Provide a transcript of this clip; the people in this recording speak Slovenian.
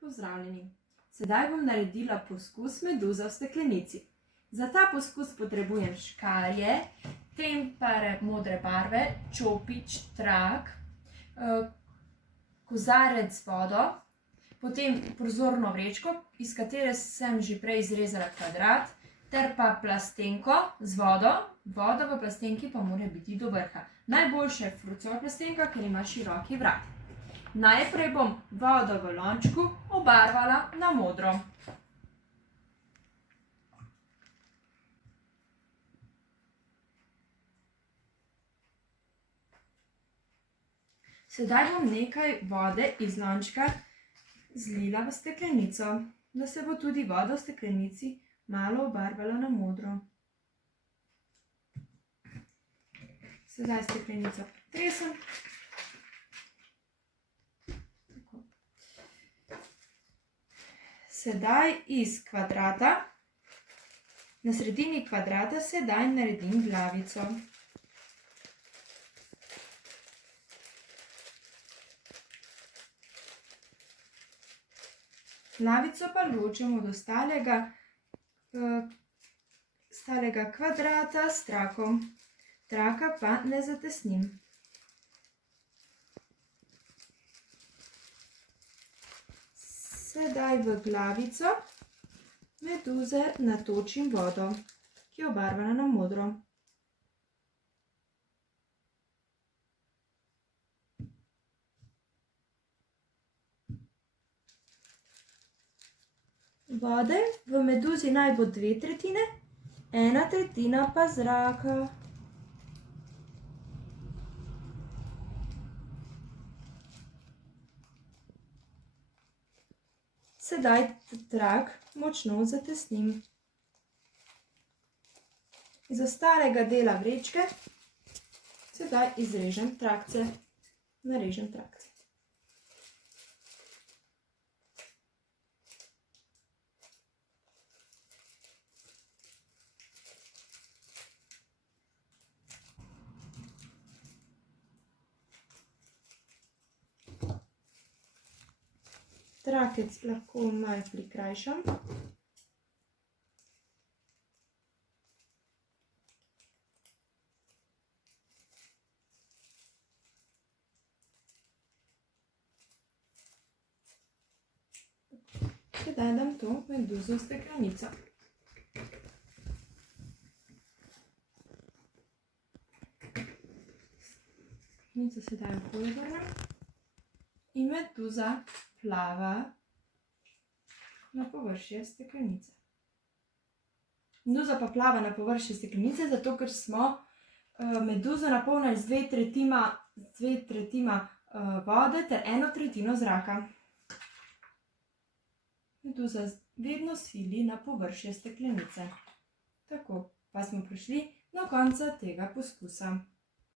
Pozdravljeni! Sedaj bom naredila poskus meduze v steklenici. Za ta poskus potrebujem škarje, tempare modre barve, čopič, trak, kozarec z vodo, potem prozorno vrečko, iz katere sem že prej izrezala kvadrat, ter pa plastenko z vodo. Voda v plastenki pa mora biti do vrha. Najboljša je frucova plastenka, ker ima široki vrat. Najprej bom vodo v lončku obarvala na modro. Sedaj bom nekaj vode iz lončka zlila v steklenico, da se bo tudi voda v steklenici malo obarvala na modro. Sedaj steklenico pretresem. Sedaj iz kvadrata, na sredini kvadrata sedaj naredim glavico. Glavico pa ločim od ostalega kvadrata s trakom. Traka pa ne zatesnim. Sedaj v glavico meduze natočim vodo, ki je obarvana na modro. Vode v meduzi naj bo 2/3, 1/3 pa zraka. Sedaj trak močno zatesnim. Iz ostalega dela vrečke sedaj izrežem trakce. Narežem trakce. Trakec lahko malo prikrajšam. Sedaj dam to meduzo v steklenico. Steklenico sedaj okoli obrnem in meduza plava na površje steklenice. Meduza pa plava na površje steklenice, zato ker smo meduzo napolnili z 2/3 vode ter 1/3 zraka. Meduza vedno sili na površje steklenice. Tako pa smo prišli do konca tega poskusa.